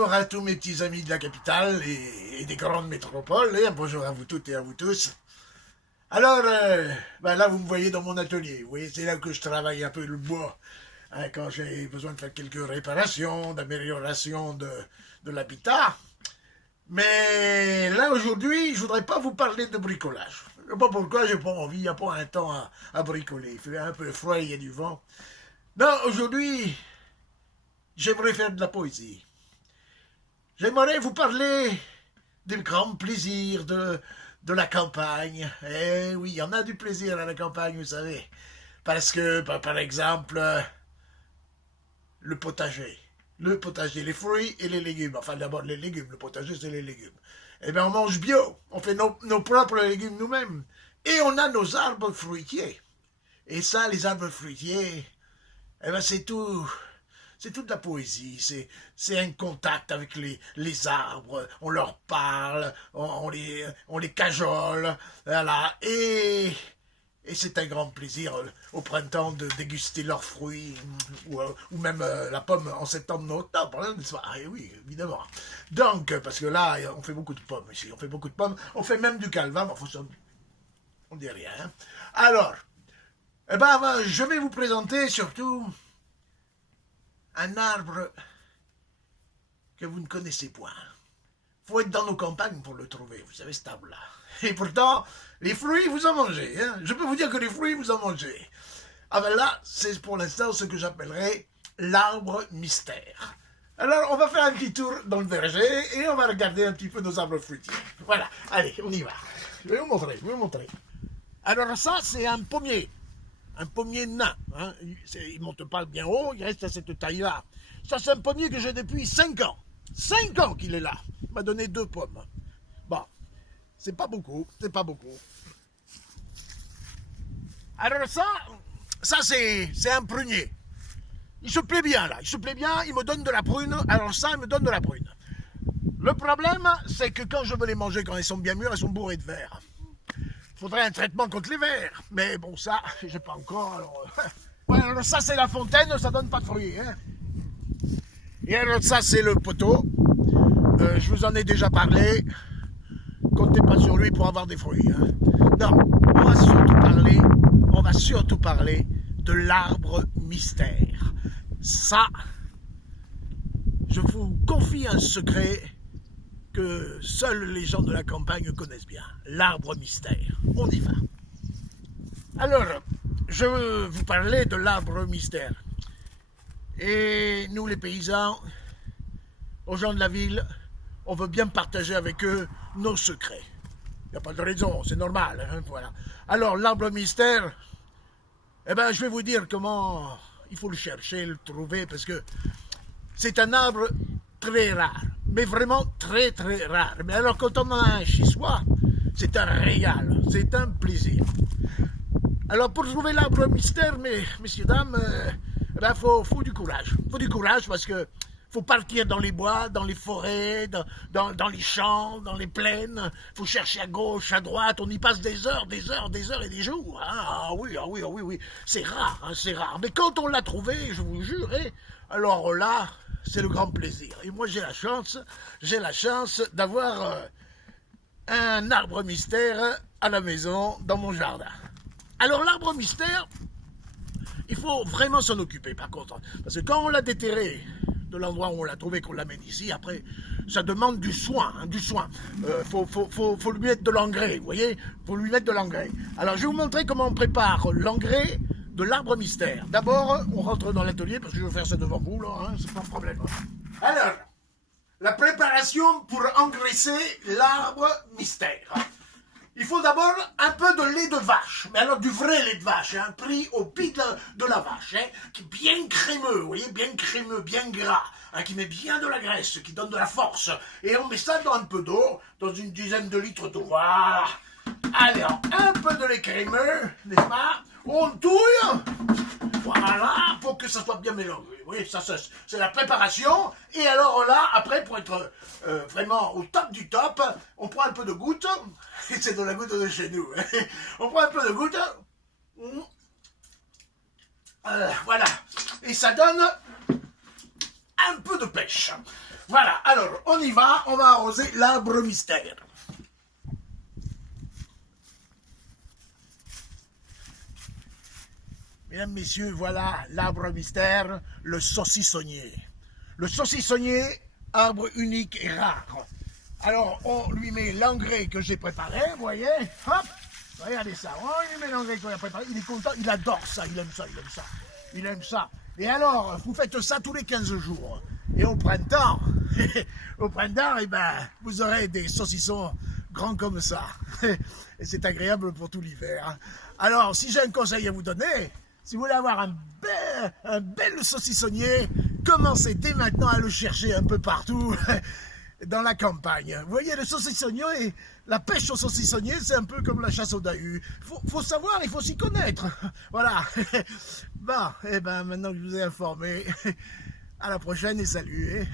bonjour à tous mes petits amis de la capitale et des grandes métropoles, et un bonjour à vous toutes et à vous tous. Alors, là, vous me voyez dans mon atelier. Vous voyez, c'est là que je travaille un peu le bois. Hein, quand j'ai besoin de faire quelques réparations, d'amélioration de l'habitat. Mais là, aujourd'hui, je voudrais pas vous parler de bricolage. Je sais pas pourquoi, j'ai pas envie, il n'y a pas un temps à bricoler. Il fait un peu froid, il y a du vent. Non, aujourd'hui, j'aimerais faire de la poésie. J'aimerais vous parler du grand plaisir de la campagne. Eh oui, il y en a du plaisir à la campagne, vous savez. Parce que, par exemple, le potager. Le potager, les fruits et les légumes. Enfin, d'abord les légumes. Le potager, c'est les légumes. Eh bien, on mange bio. On fait nos propres légumes nous-mêmes. Et on a nos arbres fruitiers. Et ça, les arbres fruitiers, eh bien, c'est tout. C'est toute la poésie, c'est un contact avec les arbres, on leur parle, on les cajole, voilà, et c'est un grand plaisir au printemps de déguster leurs fruits, ou même la pomme en septembre, octobre, hein, ah, oui, évidemment. Donc, parce que là, on fait beaucoup de pommes ici, on fait beaucoup de pommes, on fait même du calva, mais on dit rien. Hein. Alors, eh ben, je vais vous présenter surtout un arbre que vous ne connaissez point. Faut être dans nos campagnes pour le trouver, vous savez, cet arbre-là. Et pourtant, les fruits, vous en mangez. Hein. Je peux vous dire que les fruits, vous en mangez. Ah ben là, c'est pour l'instant ce que j'appellerais l'arbre mystère. Alors, on va faire un petit tour dans le verger et on va regarder un petit peu nos arbres fruitiers. Voilà, allez, on y va. Je vais vous montrer. Alors ça, c'est un pommier. Un pommier nain, hein. Il ne monte pas bien haut, il reste à cette taille-là. Ça, c'est un pommier que j'ai depuis 5 ans. 5 ans qu'il est là. Il m'a donné 2 pommes. Bon, c'est pas beaucoup. Alors ça c'est un prunier. Il se plaît bien, là. Il me donne de la prune. Alors ça, il me donne de la prune. Le problème, c'est que quand je veux les manger, quand elles sont bien mûres, elles sont bourrées de verre. Faudrait un traitement contre les vers. Mais bon, ça, j'ai pas encore, alors... Ouais, alors ça, c'est la fontaine, ça donne pas de fruits, hein. Et alors ça, c'est le poteau. Je vous en ai déjà parlé. Comptez pas sur lui pour avoir des fruits, hein. Non, on va surtout parler de l'arbre mystère. Ça, je vous confie un secret que seuls les gens de la campagne connaissent bien. L'arbre mystère. On y va. Alors, je veux vous parler de l'arbre mystère. Et nous, les paysans, aux gens de la ville, on veut bien partager avec eux nos secrets. Il n'y a pas de raison, c'est normal. Hein, voilà. Alors, l'arbre mystère, eh ben, je vais vous dire comment il faut le chercher, le trouver, parce que c'est un arbre très rare, mais vraiment très très rare. Mais alors quand on en a un chez soi, c'est un régal, c'est un plaisir. Alors pour trouver l'arbre mystère, messieurs, dames, faut du courage. Faut du courage parce que faut partir dans les bois, dans les forêts, dans les champs, dans les plaines. Faut chercher à gauche, à droite. On y passe des heures et des jours. Hein. Ah oui. C'est rare, hein, c'est rare. Mais quand on l'a trouvé, je vous jure, alors là, c'est le grand plaisir. Et moi, j'ai la chance d'avoir un arbre mystère à la maison, dans mon jardin. Alors, l'arbre mystère, il faut vraiment s'en occuper, par contre. Parce que quand on l'a déterré de l'endroit où on l'a trouvé, qu'on l'amène ici, après, ça demande du soin, hein, du soin. Faut lui mettre de l'engrais, vous voyez. Faut lui mettre de l'engrais. Alors, je vais vous montrer comment on prépare l'engrais de l'arbre mystère. D'abord, on rentre dans l'atelier, parce que je vais faire ça devant vous, là, hein, c'est pas un problème. Alors, la préparation pour engraisser l'arbre mystère. Il faut d'abord un peu de lait de vache, mais alors du vrai lait de vache, hein, pris au pied de la vache, hein, qui est bien crémeux, vous voyez, bien crémeux, bien gras, hein, qui met bien de la graisse, qui donne de la force. Et on met ça dans un peu d'eau, dans une dizaine de litres d'eau. Voilà. Allez, un peu de lait crémeux, n'est-ce pas? On touille, voilà, pour que ça soit bien mélangé. Oui, ça c'est la préparation. Et alors là, après, pour être vraiment au top du top, on prend un peu de goutte. Et c'est de la goutte de chez nous. On prend un peu de goutte. Voilà. Et ça donne un peu de pêche. Voilà, alors on y va, on va arroser l'arbre mystère. Mesdames, messieurs, voilà l'arbre mystère, le saucissonnier. Le saucissonnier, arbre unique et rare. Alors, on lui met l'engrais que j'ai préparé, vous voyez, hop, regardez ça, on lui met l'engrais qu'on a préparé, il est content, il adore ça, il aime ça, il aime ça, il aime ça. Et alors, vous faites ça tous les 15 jours. Et au printemps, eh ben, vous aurez des saucissons grands comme ça. Et c'est agréable pour tout l'hiver. Alors, si j'ai un conseil à vous donner, si vous voulez avoir un bel saucissonnier, commencez dès maintenant à le chercher un peu partout dans la campagne. Vous voyez, le saucissonnier, la pêche au saucissonnier, c'est un peu comme la chasse au dahu. Faut savoir, il faut s'y connaître. Voilà. Bon, eh ben, maintenant que je vous ai informé, à la prochaine et salut.